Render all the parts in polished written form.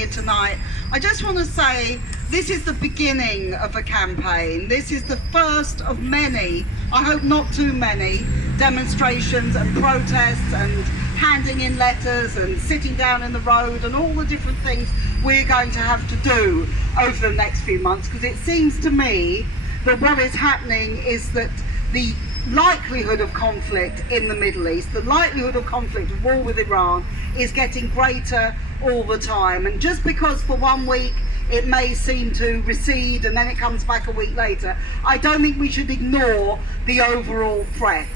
here tonight. I just want to say this is the beginning of a campaign. This is the first of many, I hope not too many, demonstrations and protests and handing in letters and sitting down in the road and all the different things we're going to have to do over the next few months, because it seems to me that what is happening is that the likelihood of conflict in the Middle East, the likelihood of conflict, of war with Iran, is getting greater all the time. And just because for 1 week it may seem to recede and then it comes back a week later, I don't think we should ignore the overall threat.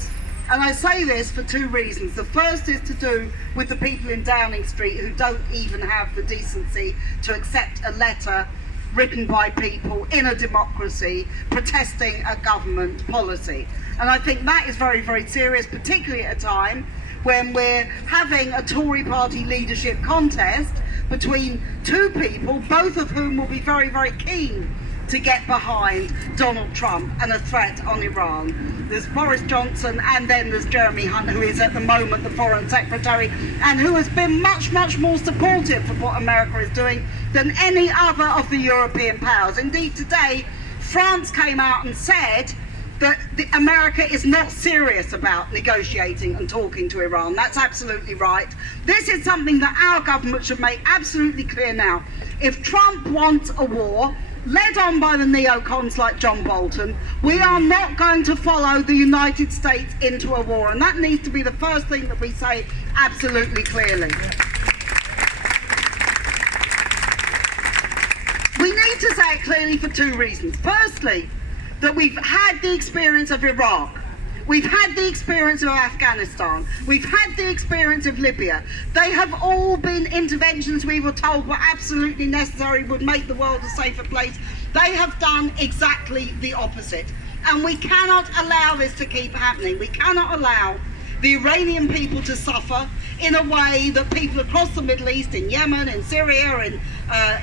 And I say this for two reasons. The first is to do with the people in Downing Street who don't even have the decency to accept a letter written by people in a democracy protesting a government policy. And I think that is very, very serious, particularly at a time when we're having a Tory party leadership contest between two people, both of whom will be very, very keen to get behind Donald Trump and a threat on Iran. There's Boris Johnson, and then there's Jeremy Hunt, who is at the moment the Foreign Secretary, and who has been much, much more supportive of what America is doing than any other of the European powers. Indeed, today, France came out and said that America is not serious about negotiating and talking to Iran. That's absolutely right. This is something that our government should make absolutely clear now. If Trump wants a war, led on by the neocons like John Bolton, we are not going to follow the United States into a war, and that needs to be the first thing that we say absolutely clearly. We need to say it clearly for two reasons. Firstly, that we've had the experience of Iraq. We've had the experience of Afghanistan. We've had the experience of Libya. They have all been interventions we were told were absolutely necessary, would make the world a safer place. They have done exactly the opposite. And we cannot allow this to keep happening. We cannot allow the Iranian people to suffer in a way that people across the Middle East, in Yemen, in Syria,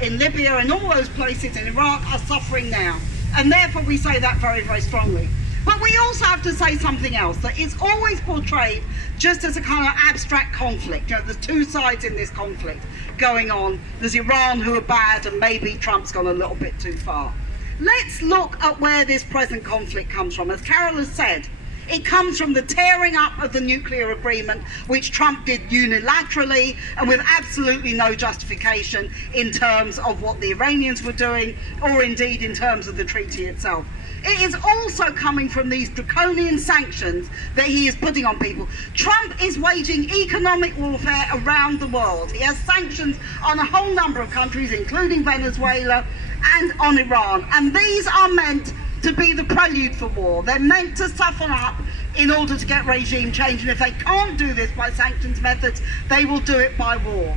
in Libya, and all those places, in Iraq, are suffering now. And therefore we say that very, very strongly. But we also have to say something else, that is always portrayed just as a kind of abstract conflict. You know, there's two sides in this conflict going on. There's Iran, who are bad, and maybe Trump's gone a little bit too far. Let's look at where this present conflict comes from. As Carol has said, it comes from the tearing up of the nuclear agreement, which Trump did unilaterally and with absolutely no justification in terms of what the Iranians were doing, or indeed in terms of the treaty itself. It is also coming from these draconian sanctions that he is putting on people. Trump is waging economic warfare around the world. He has sanctions on a whole number of countries, including Venezuela and on Iran. And these are meant to be the prelude for war. They're meant to soften up in order to get regime change. And if they can't do this by sanctions methods, they will do it by war.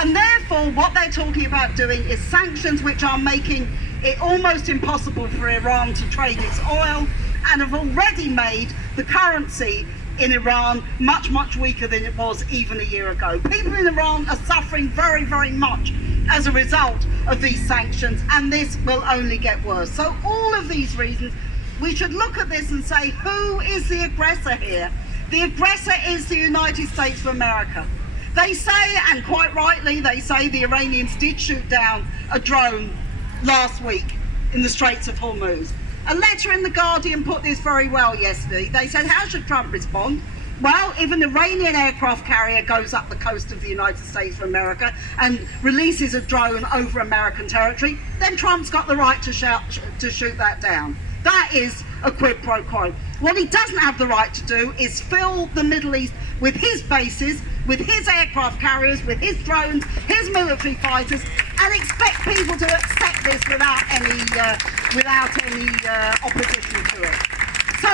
And therefore, what they're talking about doing is sanctions which are making it almost impossible for Iran to trade its oil, and have already made the currency in Iran much, much weaker than it was even a year ago. People in Iran are suffering very, very much as a result of these sanctions, and this will only get worse. So all of these reasons, we should look at this and say, who is the aggressor here? The aggressor is the United States of America. They say, and quite rightly, they say the Iranians did shoot down a drone last week in the Straits of Hormuz. A letter in The Guardian put this very well yesterday. They said, how should Trump respond? Well, if an Iranian aircraft carrier goes up the coast of the United States of America and releases a drone over American territory, then Trump's got the right to shoot that down. That is a quid pro quo. What he doesn't have the right to do is fill the Middle East with his bases, with his aircraft carriers, with his drones, his military fighters, and expect people to accept this without any opposition to it. So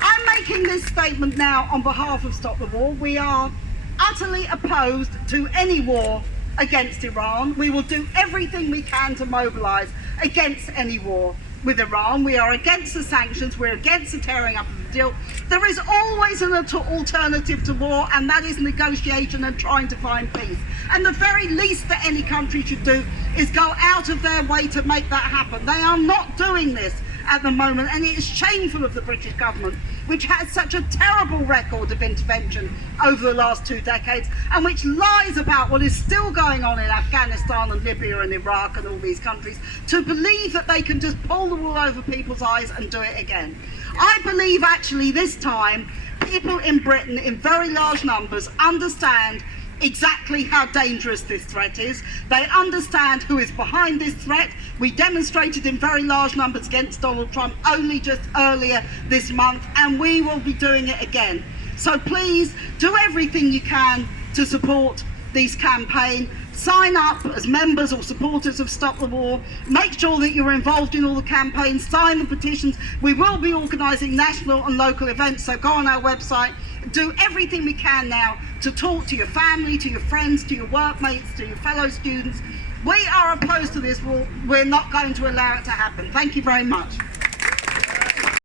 I'm making this statement now on behalf of Stop the War. We are utterly opposed to any war against Iran. We will do everything we can to mobilise against any war with Iran. We are against the sanctions. We're against the tearing up of the deal. There is always an alternative to war, and that is negotiation and trying to find peace. And the very least that any country should do is go out of their way to make that happen. They are not doing this. at the moment, and it is shameful of the British government, which has such a terrible record of intervention over the last 2 decades, and which lies about what is still going on in Afghanistan and Libya and Iraq and all these countries, to believe that they can just pull the wool over people's eyes and do it again. I believe actually this time people in Britain in very large numbers understand exactly how dangerous this threat is. They understand who is behind this threat. We demonstrated in very large numbers against Donald Trump only just earlier this month, and we will be doing it again. So please do everything you can to support this campaign. Sign up as members or supporters of Stop the War. Make sure that you're involved in all the campaigns. Sign the petitions. We will be organising national and local events, so go on our website. Do everything we can now to talk to your family, to your friends, to your workmates, to your fellow students. We are opposed to this war. We're not going to allow it to happen. Thank you very much.